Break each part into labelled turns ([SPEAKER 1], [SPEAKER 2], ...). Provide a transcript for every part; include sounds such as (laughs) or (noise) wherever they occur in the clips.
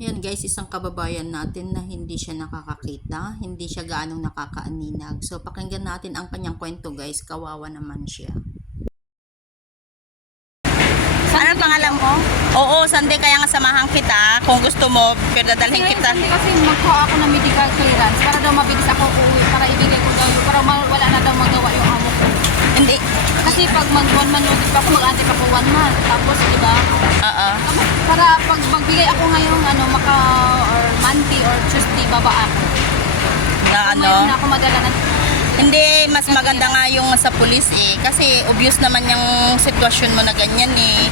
[SPEAKER 1] Yan guys, isang kababayan natin na hindi siya nakakakita, hindi siya gaanong nakakaaninag. So pakinggan natin ang kanyang kwento guys, kawawa naman siya. Ano pangalan mo? Oo, Sunday kaya nga samahan kita. Kung gusto mo, pero dadalhin
[SPEAKER 2] Kasi
[SPEAKER 1] kita.
[SPEAKER 2] hindi kasi magkuha ako ng medical clearance para daw mabilis ako uuwi, para ibigay ko daw, para wala na daw magawa yung amo ko.
[SPEAKER 1] Hindi.
[SPEAKER 2] Kasi pag mag one notice pa ako, mag-ante pa ko one month. Tapos, di ba?
[SPEAKER 1] Oo.
[SPEAKER 2] Para pag magbigay ako ngayong ano, maka, or Monday or Tuesday, baba ako.
[SPEAKER 1] Na
[SPEAKER 2] Kung mayroon na
[SPEAKER 1] ano?
[SPEAKER 2] ako madala ng
[SPEAKER 1] Hindi, mas maganda nga yung sa pulis eh. Kasi obvious naman yung sitwasyon mo na ganyan eh.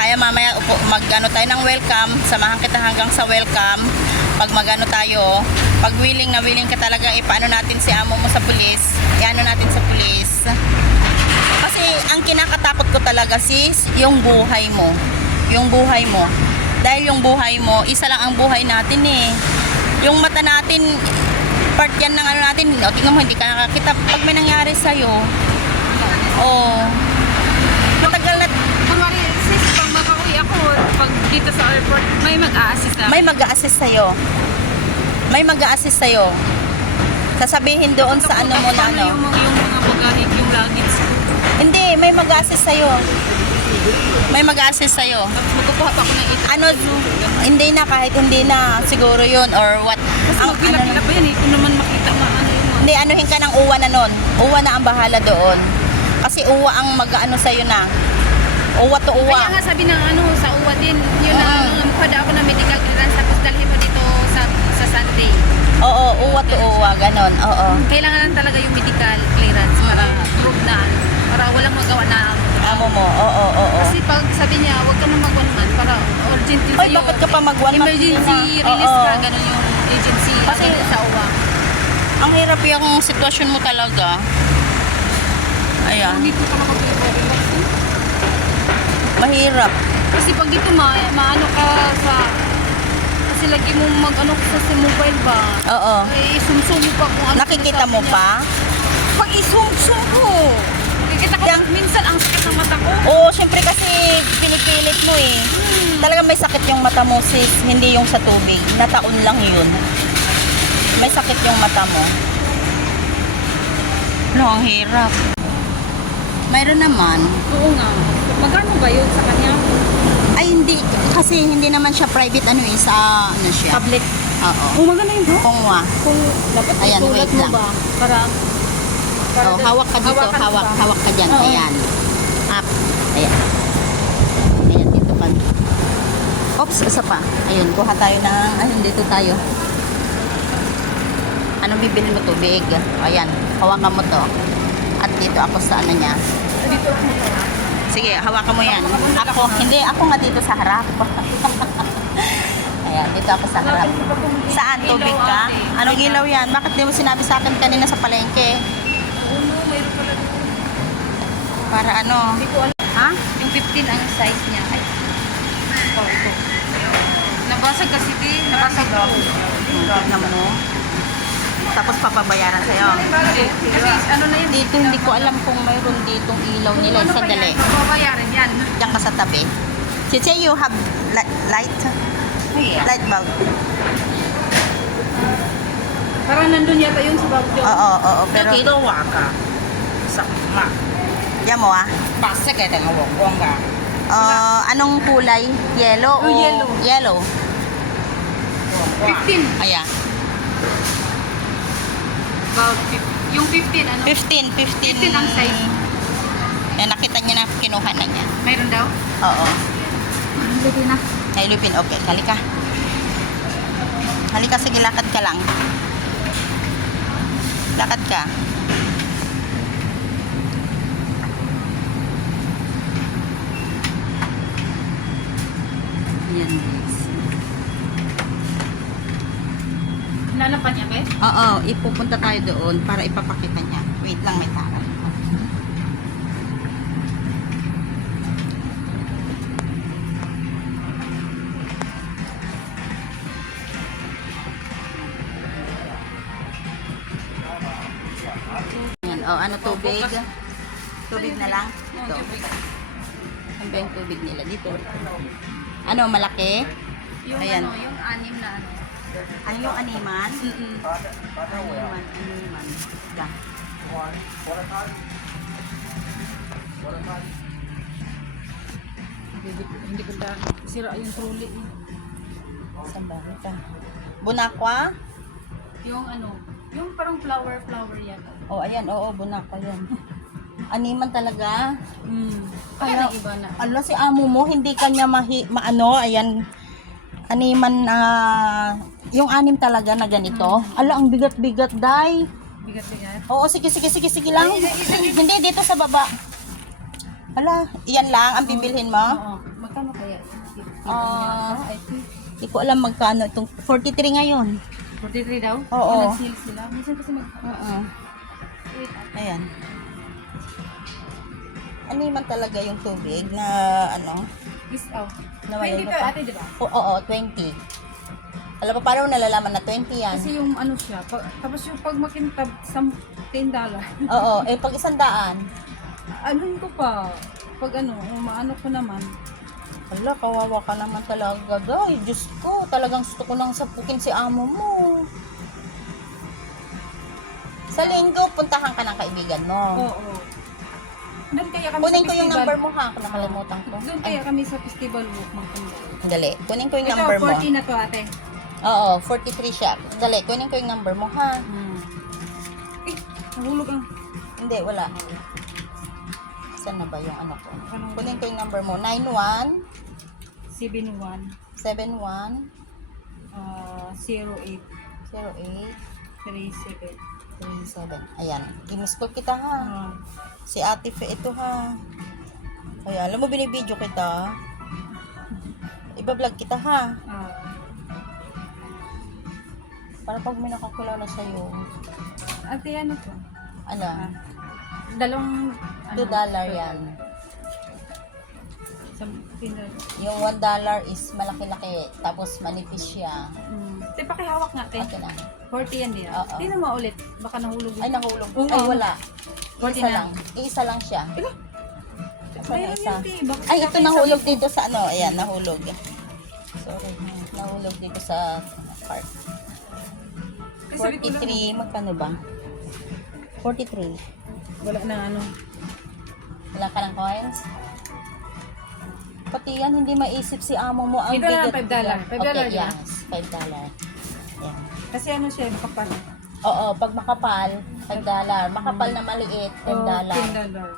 [SPEAKER 1] Kaya mamaya upo, mag ano tayo ng welcome, samahan kita hanggang sa welcome. Pag magano tayo, pag willing na willing ka talaga ipaano natin si amo mo sa pulis, iano natin sa pulis. Kasi ang kinakatakot ko talaga sis, yung buhay mo. Yung buhay mo. Dahil yung buhay mo, isa lang ang buhay natin eh. Yung mata natin, part yan ng ano natin, o, tingnan mo, hindi ka nakakita. Pag may nangyari sa'yo, oh, matagal na,
[SPEAKER 2] Kunwari, sis, pag makauwi ako, pag dito sa airport, may mag-a-assist na.
[SPEAKER 1] may mag assist sa'yo. May mag assist sa'yo. Sasabihin doon sa ano mo na ano.
[SPEAKER 2] Yung, mga- yung mga bagahe, yung luggage.
[SPEAKER 1] Hindi, may mag assist sa'yo. May mag assist sa'yo.
[SPEAKER 2] Tapos magkukuha pa ako ng ito.
[SPEAKER 1] Ano, hindi na, kahit hindi na, siguro yun, or what.
[SPEAKER 2] Kasi
[SPEAKER 1] Ang, ano,
[SPEAKER 2] magpila-pila pa yan eh. Kung naman makita na ano yung
[SPEAKER 1] hindi, anuhin ka ng uwa na nun. Uwa na ang bahala doon. Kasi uwa ang mag-ano sa'yo na. Uwa to
[SPEAKER 2] Kaya
[SPEAKER 1] uwa.
[SPEAKER 2] nga sabi ng ano sa uwa din, yun na
[SPEAKER 1] Ah.
[SPEAKER 2] ano, pada ako ng medical clearance tapos dalhin mo dito sa sa Sunday.
[SPEAKER 1] Oo, uwa to uwa, ganon. Oo.
[SPEAKER 2] Kailangan lang talaga yung medical clearance para prove na para walang magawa na
[SPEAKER 1] Amo mo, oo, oo, oo.
[SPEAKER 2] kasi pag sabi niya, wag ka na mag one month para urgent yun
[SPEAKER 1] Ay,
[SPEAKER 2] sa'yo.
[SPEAKER 1] bakit ka pa mag one month
[SPEAKER 2] Emergency release
[SPEAKER 1] Oo.
[SPEAKER 2] ka, ganun yung agency.
[SPEAKER 1] Kasi-
[SPEAKER 2] Kasi sa uwa.
[SPEAKER 1] Ang hirap yung sitwasyon mo talaga. Ayan,
[SPEAKER 2] Dito ka makapag-relax.
[SPEAKER 1] mahirap.
[SPEAKER 2] Kasi pag dito ma, maano ka sa kasi lagi mo mag-ano ka sa mobile ba?
[SPEAKER 1] Oo.
[SPEAKER 2] Ay, sumsum mo pa kung ano
[SPEAKER 1] Nakikita
[SPEAKER 2] sinasabi
[SPEAKER 1] mo
[SPEAKER 2] niya.
[SPEAKER 1] pa?
[SPEAKER 2] Pag isumsum ko. Nakikita ko minsan ang sakit ng mata ko.
[SPEAKER 1] Oo, syempre kasi pinipilit mo eh. Talaga may sakit yung mata mo sis, hindi yung sa tubig. Nataon lang yun. May sakit yung mata mo. No, ang hirap. Mayroon naman.
[SPEAKER 2] Oo nga. Magkano ba yun sa kanya?
[SPEAKER 1] Ay, hindi. Kasi hindi naman siya private ano eh, sa ano siya.
[SPEAKER 2] Public.
[SPEAKER 1] Oo.
[SPEAKER 2] Oo, maganda yun. bro.
[SPEAKER 1] Kongwa.
[SPEAKER 2] Kung dapat
[SPEAKER 1] Ayan,
[SPEAKER 2] isulat
[SPEAKER 1] wait
[SPEAKER 2] mo
[SPEAKER 1] lang.
[SPEAKER 2] ba? Para, para
[SPEAKER 1] Oh, hawak ka dito,
[SPEAKER 2] hawakan
[SPEAKER 1] hawak,
[SPEAKER 2] ba?
[SPEAKER 1] hawak ka dyan.
[SPEAKER 2] Oo.
[SPEAKER 1] Ayan. Up. Ayan. Ayan, dito pa. Oops, isa pa. Ayun, kuha tayo ng, ayun, dito tayo. Anong bibili mo tubig? Ayan, hawakan mo to. At dito ako sa ano niya.
[SPEAKER 2] Dito ako.
[SPEAKER 1] Sige, hawakan mo yan. Ako, hindi, ako nga dito sa harap. (laughs) Ayan, dito ako sa harap. Saan? Tubig ka? Anong ilaw yan? Bakit di mo sinabi sa akin kanina sa palengke? Para ano? Ha?
[SPEAKER 2] Yung 15 ang size niya. Ay. Oh, ito. Nabasag kasi di. Nabasag ko.
[SPEAKER 1] Hmm, tignan mo. Tapos papabayaran sa'yo. Hindi.
[SPEAKER 2] Kasi ano na yun?
[SPEAKER 1] Dito hindi ko alam kung mayroon ditong ilaw nila.
[SPEAKER 2] Ano
[SPEAKER 1] Sandali.
[SPEAKER 2] Papabayaran yan.
[SPEAKER 1] Diyan ka sa tabi. Chiche, you have light? Yeah. Light bulb.
[SPEAKER 2] Parang nandun yata yun sa bulb.
[SPEAKER 1] Oo, oo, oo. Pero...
[SPEAKER 3] Kito waka. Sakma.
[SPEAKER 1] Yan mo ah.
[SPEAKER 3] Pasig eh, tanga wong ka.
[SPEAKER 1] Uh, anong kulay? Yellow
[SPEAKER 2] Oh,
[SPEAKER 1] o?
[SPEAKER 2] yellow.
[SPEAKER 1] Yellow.
[SPEAKER 2] 15.
[SPEAKER 1] Ayan.
[SPEAKER 2] About 15. Yung 15, ano?
[SPEAKER 1] 15, 15.
[SPEAKER 2] 15 ang size.
[SPEAKER 1] Yan, nakita niya na kinuha na niya.
[SPEAKER 2] Mayroon daw?
[SPEAKER 1] Oo.
[SPEAKER 2] Hindi na.
[SPEAKER 1] Ay, Lupin, okay. Halika. Halika, sige, lakad ka lang. Lakad ka. Yan, guys.
[SPEAKER 2] Nanapan niya, be?
[SPEAKER 1] Oo, ipupunta tayo doon para ipapakita niya. Wait lang, may tara. Yan, oh, ano tubig? Tubig na lang? Ito. Ang tubig nila dito? Ano, malaki?
[SPEAKER 2] Yung
[SPEAKER 1] Ayan.
[SPEAKER 2] ano, yung anim na ano.
[SPEAKER 1] Ano yung animan?
[SPEAKER 2] Mm-mm.
[SPEAKER 1] Animan, animan. Yan.
[SPEAKER 2] Hindi, hindi ko na sira yung trolley. eh.
[SPEAKER 1] Saan ba? Ito. Bunakwa?
[SPEAKER 2] Yung ano, yung parang flower flower yan.
[SPEAKER 1] Oh, ayan. Oo, bunakwa yan. (laughs) Animan talaga.
[SPEAKER 2] Mm.
[SPEAKER 1] Kaya-
[SPEAKER 2] iba na.
[SPEAKER 1] Ala, si amo mo, hindi kanya mahi, maano, ayan, animan na, yung anim talaga na ganito. Ala, ang bigat-bigat, day.
[SPEAKER 2] Bigat-bigat.
[SPEAKER 1] Oo, sige, sige, sige, sige lang. hindi, dito sa baba. Ala, iyan lang ang bibilhin mo.
[SPEAKER 2] Oo. Magkano kaya?
[SPEAKER 1] Ah. Hindi ko alam magkano itong 43 ngayon.
[SPEAKER 2] 43 daw?
[SPEAKER 1] Oo.
[SPEAKER 2] Nag-sale sila. Minsan kasi mag...
[SPEAKER 1] Oo.
[SPEAKER 2] Wait.
[SPEAKER 1] Ayan. Animan talaga yung tubig na ano.
[SPEAKER 2] Is, oh.
[SPEAKER 1] Nawala
[SPEAKER 2] 20
[SPEAKER 1] mo
[SPEAKER 2] ka
[SPEAKER 1] pa.
[SPEAKER 2] ate, di ba?
[SPEAKER 1] Oo, oo, 20. Alam mo, paano nalalaman na 20 yan?
[SPEAKER 2] Kasi yung ano siya, pag, tapos yung pag makintab, some 10 dollar.
[SPEAKER 1] Oo, eh pag isang daan,
[SPEAKER 2] ano ko pa? Pag ano, umaano ko naman.
[SPEAKER 1] Ala, kawawa ka naman talaga, day. Diyos ko, talagang gusto ko nang sapukin si amo mo. Sa linggo, puntahan ka ng kaibigan mo.
[SPEAKER 2] Oo. Doon kaya kami
[SPEAKER 1] Kunin
[SPEAKER 2] sa
[SPEAKER 1] ko yung
[SPEAKER 2] festival.
[SPEAKER 1] number mo ha, kung nakalimutan ko.
[SPEAKER 2] Doon kaya kami sa festival walk magpunta.
[SPEAKER 1] Dali, kunin ko yung
[SPEAKER 2] Ito,
[SPEAKER 1] number mo.
[SPEAKER 2] 40 na to ate.
[SPEAKER 1] Oo, 43 siya. Dali, kunin ko yung number mo ha.
[SPEAKER 2] Hmm. Eh, nahulog ang...
[SPEAKER 1] Hindi, wala. Saan na ba yung ano ko?
[SPEAKER 2] Anong-
[SPEAKER 1] Kunin ko yung number mo. 91
[SPEAKER 2] 71
[SPEAKER 1] 71
[SPEAKER 2] uh, 08
[SPEAKER 1] 08
[SPEAKER 2] 37.
[SPEAKER 1] 37. Ayan, call kita ha.
[SPEAKER 2] Ah.
[SPEAKER 1] Si Ate Fe, ito ha. Kaya, alam mo, binibidyo kita. Iba-vlog kita ha.
[SPEAKER 2] ah.
[SPEAKER 1] Para pag may nakakilala sa'yo.
[SPEAKER 2] ate, ano to?
[SPEAKER 1] Ano?
[SPEAKER 2] Ah. Dalawang... ano,
[SPEAKER 1] 2 dollar yan. Yung 1 dollar is malaki-laki. Tapos manipis siya.
[SPEAKER 2] Hmm. Te, pakihawak nga, te.
[SPEAKER 1] Okay na.
[SPEAKER 2] 40 yan din.
[SPEAKER 1] Oo.
[SPEAKER 2] Tingnan mo ulit. Baka nahulog.
[SPEAKER 1] Ay, nahulog.
[SPEAKER 2] Oo.
[SPEAKER 1] Ay, wala.
[SPEAKER 2] 40
[SPEAKER 1] Isa
[SPEAKER 2] na.
[SPEAKER 1] lang. Isa lang siya. Isa?
[SPEAKER 2] yun. Baka
[SPEAKER 1] Ay, ito nahulog dito sa ano. Ayan, nahulog. Sorry. Nahulog dito sa part.
[SPEAKER 2] Eh, sabi ko lang,
[SPEAKER 1] 43. Magkano ba? 43.
[SPEAKER 2] Wala na ano.
[SPEAKER 1] Wala ka ng coins? Pati yan, hindi maisip si amo mo ang
[SPEAKER 2] Ito na lang,
[SPEAKER 1] bigat-
[SPEAKER 2] $5 dollar. $5
[SPEAKER 1] Okay,
[SPEAKER 2] na.
[SPEAKER 1] yes. 5 dollar. Yan.
[SPEAKER 2] Kasi ano siya, makapal.
[SPEAKER 1] Oo, pag makapal, 5 dollar. Makapal na maliit, 10
[SPEAKER 2] Oh,
[SPEAKER 1] dollar.
[SPEAKER 2] 10 dollar.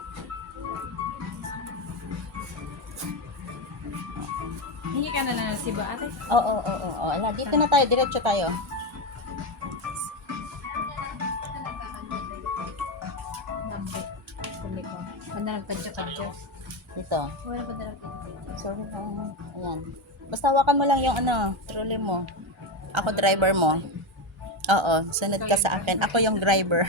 [SPEAKER 2] Hingi ka na lang ng ate.
[SPEAKER 1] Oo, oo, oo. oo. Ala, dito na tayo, diretso tayo.
[SPEAKER 2] Lambi. Kundi ko. Nagtadya-tadya.
[SPEAKER 1] Dito.
[SPEAKER 2] Wala pa talaga.
[SPEAKER 1] Sorry ha. Ayan. Basta hawakan mo lang yung ano, trolley mo. Ako driver mo. Oo, sunod ka sa akin. Ako yung driver.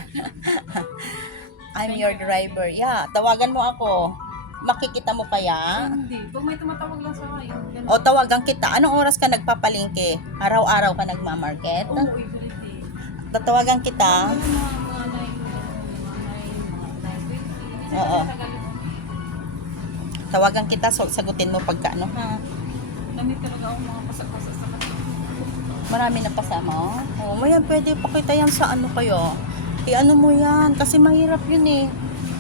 [SPEAKER 1] (laughs) I'm your driver. Yeah, tawagan mo ako. Makikita mo kaya?
[SPEAKER 2] Hindi. Pag may tumatawag lang sa akin, ganun.
[SPEAKER 1] O tawagan kita. Anong oras ka nagpapalingke? Araw-araw ka nagmamarket?
[SPEAKER 2] Oo, eh.
[SPEAKER 1] Tatawagan kita.
[SPEAKER 2] Mga mga nine, mga nine, mga nine, twenty.
[SPEAKER 1] Oo. Tawagan kita, so sagutin mo pagka ano ha.
[SPEAKER 2] Namit talaga ako mga pasak-pasak.
[SPEAKER 1] Marami na pasama. Oh, maya pwede pakita yan sa ano kayo. Eh ano mo yan, kasi mahirap yun eh.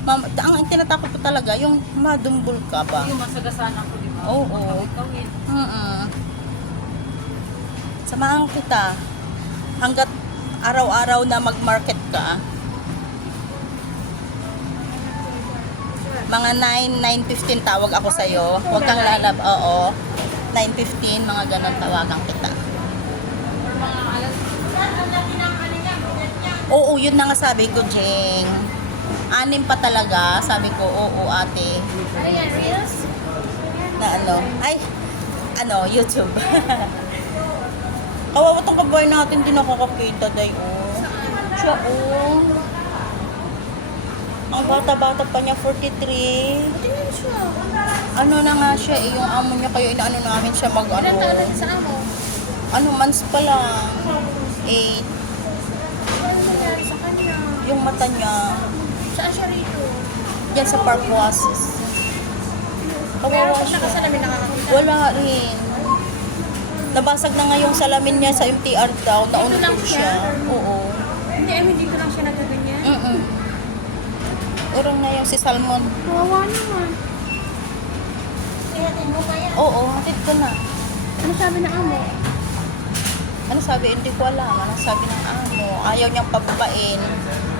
[SPEAKER 1] Ma'am, ang tinatakot ko talaga, yung madumbol ka ba?
[SPEAKER 2] Yung masagasaan ako, di ba?
[SPEAKER 1] Oo.
[SPEAKER 2] Makawit-kawit.
[SPEAKER 1] Mm Samahan kita. Hanggat araw-araw na mag-market ka, mga 9, 9.15 tawag ako sa'yo. Huwag kang lalab. Oo. 9.15, mga ganun tawagan kita.
[SPEAKER 2] Or mga alas.
[SPEAKER 1] Oo, yun na nga sabi ko, Jeng. Anim pa talaga. Sabi ko, oo, ate.
[SPEAKER 2] Ano yan, Reels?
[SPEAKER 1] Na ano? Ay, ano, YouTube. (laughs) Kawawa tong kabahay natin, di nakakakita, day, oh. Siya, oh. Ang bata-bata pa niya, 43.
[SPEAKER 2] Tingnan siya.
[SPEAKER 1] Ano na nga siya, eh, yung amo niya kayo, inaano namin siya mag, ano,
[SPEAKER 2] sa amo?
[SPEAKER 1] ano, months pa lang. 8.
[SPEAKER 2] Ano nangyari sa kanya?
[SPEAKER 1] Yung mata niya,
[SPEAKER 2] Saan siya rito?
[SPEAKER 1] Diyan sa Park Oasis. Kawawa siya.
[SPEAKER 2] namin nakakakita.
[SPEAKER 1] Wala rin. Nabasag na nga yung salamin niya sa MTR daw.
[SPEAKER 2] lang
[SPEAKER 1] Naunod siya.
[SPEAKER 2] siya?
[SPEAKER 1] Oo.
[SPEAKER 2] Hindi, ay hindi ko lang siya nagaganyan.
[SPEAKER 1] Mm-mm. Urong na yung si Salmon.
[SPEAKER 2] Kawawa naman.
[SPEAKER 1] Oo, hatid ko na.
[SPEAKER 2] Ano sabi ng amo?
[SPEAKER 1] Ano sabi? Hindi ko alam. Ano sabi ng amo? Ayaw niyang pababain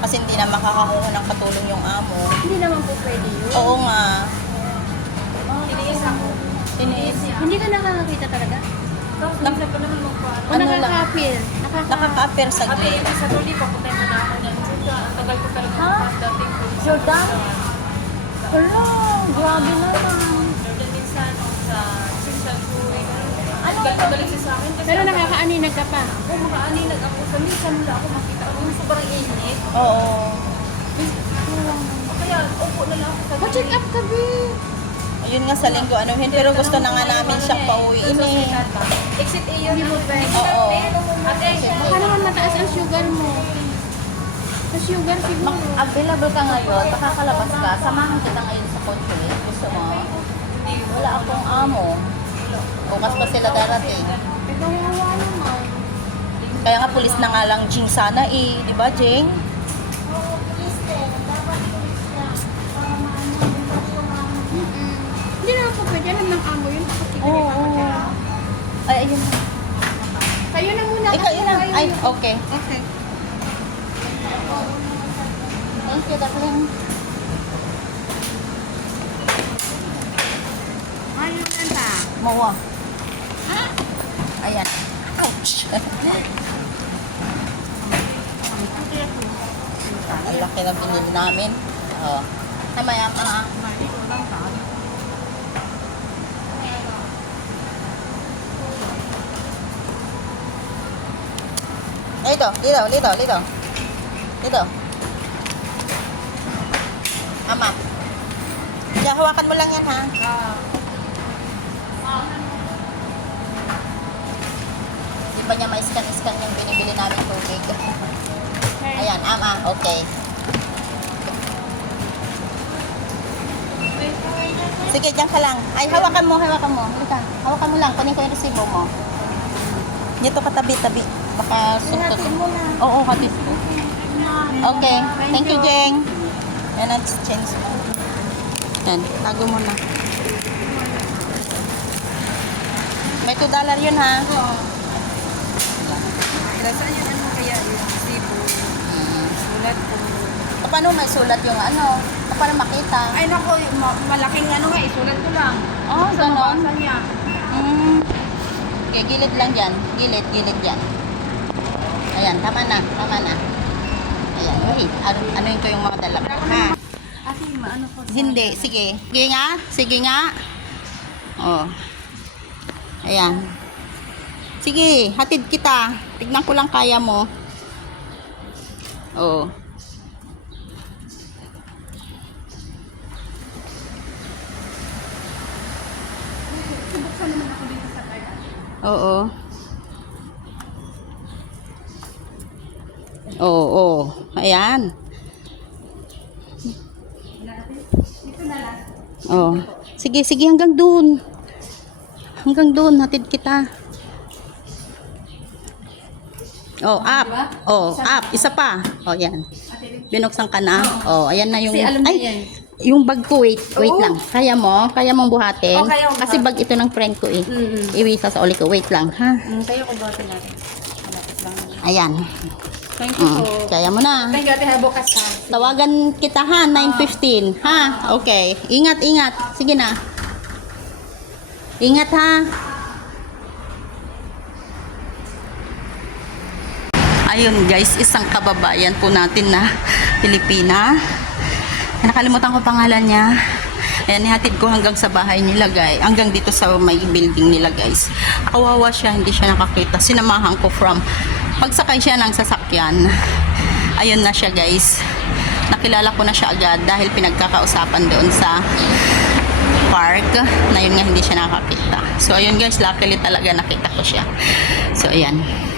[SPEAKER 1] kasi hindi na makakakuha ng katulong yung amo.
[SPEAKER 2] Hindi naman po pwede yun.
[SPEAKER 1] Oo nga.
[SPEAKER 2] Tiniis ako.
[SPEAKER 1] Tiniis.
[SPEAKER 2] Hindi ka nakakakita talaga?
[SPEAKER 1] Nak-
[SPEAKER 2] O
[SPEAKER 1] Ano lang?
[SPEAKER 2] nakaka-appeal? Nakaka-
[SPEAKER 1] Nakaka-appear sa gate.
[SPEAKER 2] sa Ruli, papunta mo na ako ng Juda. Ang tagal ko talaga
[SPEAKER 1] Ha?
[SPEAKER 2] dating ko.
[SPEAKER 1] Jordan? Hello, grabe naman.
[SPEAKER 2] Jordan minsan sa Central Jewelry. Galit siya sa akin. Pero nakakaaninag ka pa? Oo, makaaninag ako. Sa minsan wala ako makita. Yung sobrang init.
[SPEAKER 1] Oo.
[SPEAKER 2] Kaya upo na lang ako sa check up ka, B.
[SPEAKER 1] Ayun nga sa linggo anuhin pero gusto na nga namin siyang pauwiin eh.
[SPEAKER 2] Exit A yun. Pwede.
[SPEAKER 1] Oo.
[SPEAKER 2] Ate, baka naman mataas ang sugar mo. Sa sugar siguro.
[SPEAKER 1] Available ka ngayon, makakalabas ka, samahan kita ngayon sa consulate. Gusto mo? Wala akong amo. Bukas pa sila darating. Kaya nga pulis na nga lang Jing sana eh. Di ba Jing?
[SPEAKER 2] Hindi naman po pwede. Alam ng amo yun.
[SPEAKER 1] Oo.
[SPEAKER 2] oh,
[SPEAKER 1] Ay, ayun.
[SPEAKER 2] Kayo na muna.
[SPEAKER 1] Ikaw yun lang. Ay, okay.
[SPEAKER 2] Okay.
[SPEAKER 1] Thank you, darling.
[SPEAKER 2] Ayun na ta.
[SPEAKER 1] Mawa. Ayan. Ouch. Ang laki na binili namin. Oh. Namaya ka. Eh, Dito, dito, dito, dito. Dito. Ama. Diyan, hawakan mo lang yan, ha? Di ba niya ma-scan-scan yung binibili namin tubig? Ayan, ama, okay. Sige, diyan ka lang. Ay, hawakan mo, hawakan mo. Halika. Hawakan mo lang, kunin ko yung resibo mo. Dito ka tabi-tabi. Baka suntot. Oo, hatid ko. Okay. Thank you, Jeng. Yan ang change mo. Yan, tago mo na. May 2 dollar yun ha.
[SPEAKER 3] Saan yung ano kaya yung sibo? Sulat ko.
[SPEAKER 1] Paano may sulat yung ano? Para makita.
[SPEAKER 3] Ay nako, ma- malaking ano nga, isulat ko lang.
[SPEAKER 1] Oh, ganon.
[SPEAKER 3] Saan niya?
[SPEAKER 1] Mm. Okay, gilid lang dyan. Gilid, gilid dyan. Ayan, tama na, tama na. Ayan, wait. Ano, ano ko yung mga dala ko, ha?
[SPEAKER 3] Ate, maano ko?
[SPEAKER 1] Hindi, sige. Sige nga, sige nga. Oh. Ayan. Sige, hatid kita. Tignan ko lang kaya mo. Oh. Oo. Oo, oo. Ayan. Oh. Sige, sige hanggang doon. Hanggang doon hatid kita. Oh, up. Oh, up. Isa pa. Oh, yan. Binuksan ka na. Oh, ayan na yung
[SPEAKER 2] Kasi alam
[SPEAKER 1] Ay,
[SPEAKER 2] yan.
[SPEAKER 1] yung bag ko, wait. Wait
[SPEAKER 3] Oo.
[SPEAKER 1] lang. Kaya mo? Kaya mong buhatin?
[SPEAKER 3] Oh, kaya ko
[SPEAKER 1] Kasi
[SPEAKER 3] ba?
[SPEAKER 1] bag ito ng friend ko eh.
[SPEAKER 3] Mm-mm.
[SPEAKER 1] Iwisa sa uli ko. Wait lang, ha?
[SPEAKER 3] Mm, kaya ko ba natin? Malapit lang.
[SPEAKER 1] Ayan.
[SPEAKER 3] Thank you
[SPEAKER 1] Mm,
[SPEAKER 3] po.
[SPEAKER 1] kaya mo na.
[SPEAKER 3] Thank you ate, ha, bukas ka.
[SPEAKER 1] Tawagan kita ha, 9.15. Ha? Okay. Ingat, ingat. Sige na. Ingat ha. Ayun guys, isang kababayan po natin na Pilipina. Nakalimutan ko pangalan niya. Ayan, nihatid ko hanggang sa bahay nila guys. Hanggang dito sa may building nila guys. Kawawa siya, hindi siya nakakita. Sinamahan ko from pagsakay siya ng sasakyan. Ayun na siya guys. Nakilala ko na siya agad dahil pinagkakausapan doon sa park na yun nga hindi siya nakakita. So ayun guys, luckily talaga nakita ko siya. So ayan.